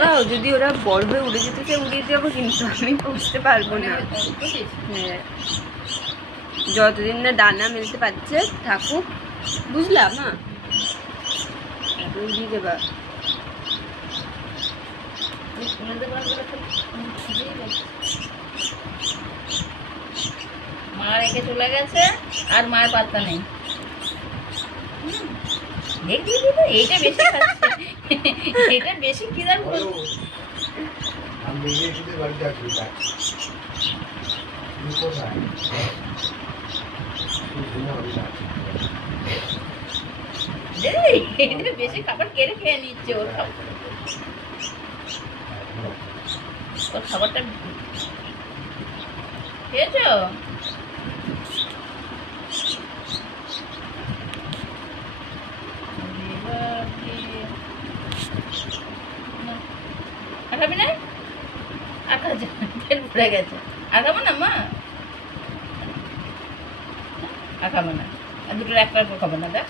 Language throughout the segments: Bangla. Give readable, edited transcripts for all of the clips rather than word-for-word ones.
তাও যদি ওরা বড় হয়ে উড়ে যেতে চায় উড়িয়ে যাবো, কিন্তু আমি বসতে পারবো না। হ্যাঁ, যতদিন না ডানা মেলতে পারছে থাকুক, বুঝলাম মা, উড়িয়ে দেবা। মা রেখে চলে গেছে আর মায়ের পাত্তা নেই। দেখি এইটা বেশি খাচ্ছে, এটা বেশি কি জান এটা বেশি খাবার কেড়ে খেয়ে নিচ্ছে। ওর খাবারটা খেয়েছো? আর খাবি না? আর খাচ্ছে, পেট ভরে গেছে। আর খাবো না মা, আর খাবো না, আর দুটোর একটা খাবো না। দেখ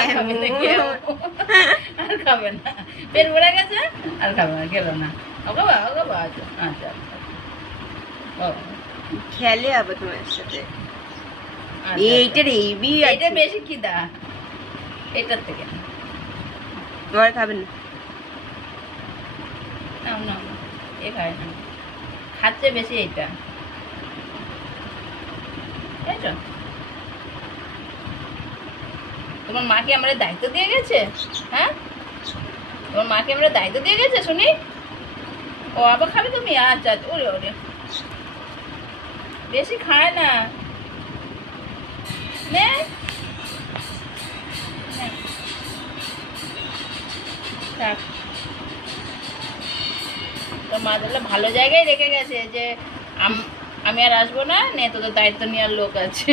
আর খাবে না কেউ, আর খাবে না, পেট ভরে গেছে, আর খাবে না, গেল না। ওকে বা আচ্ছা আচ্ছা খেলে আবার তোমার সাথে। এইটার হেভি, এটা বেশি খিদা এটার থেকে। তোমার খাবেন না? নাও নাও, এ খায় না, খাচ্ছে বেশি এইটা। বুঝেছো? তোমার মাকে আমরা দায়িত্ব দিয়ে গেছে। হ্যাঁ, তোমার মাকে আমরা দায়িত্ব দিয়ে গেছে শুনি। ও আবার খাবে তুমি? আচ্ছা আচ্ছা, ওরে ওরে, বেশি খায় না। নে থাক, তোর মা তাহলে ভালো জায়গায় রেখে গেছে যে আমি আর আসবো না, নে তোদের দায়িত্ব নেওয়ার লোক আছে।